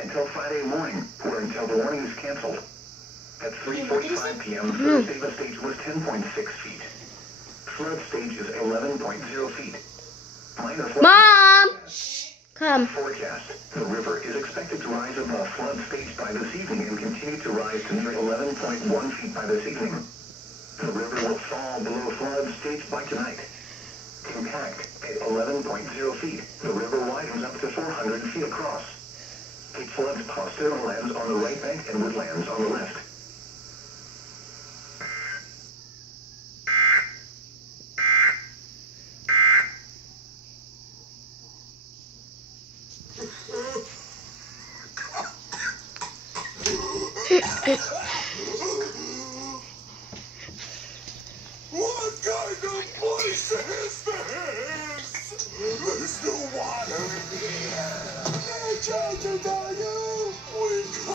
until Friday morning, or until the warning is canceled. At 3:45 p.m., Thursday, the stage was 10.6 feet. Flood stage is 11.0 feet. Minor flood. Mom! Come. Forecast. The river is expected to rise above flood stage by this evening and continue to rise to near 11.1 feet by this evening. The river will fall below flood stage by tonight. Impact at 11.0 feet. The river widens up to 400 feet across. It floods Pasteur lands on the right bank and woodlands on the left. What kind of place is this? There's no water in here. They're trying to die.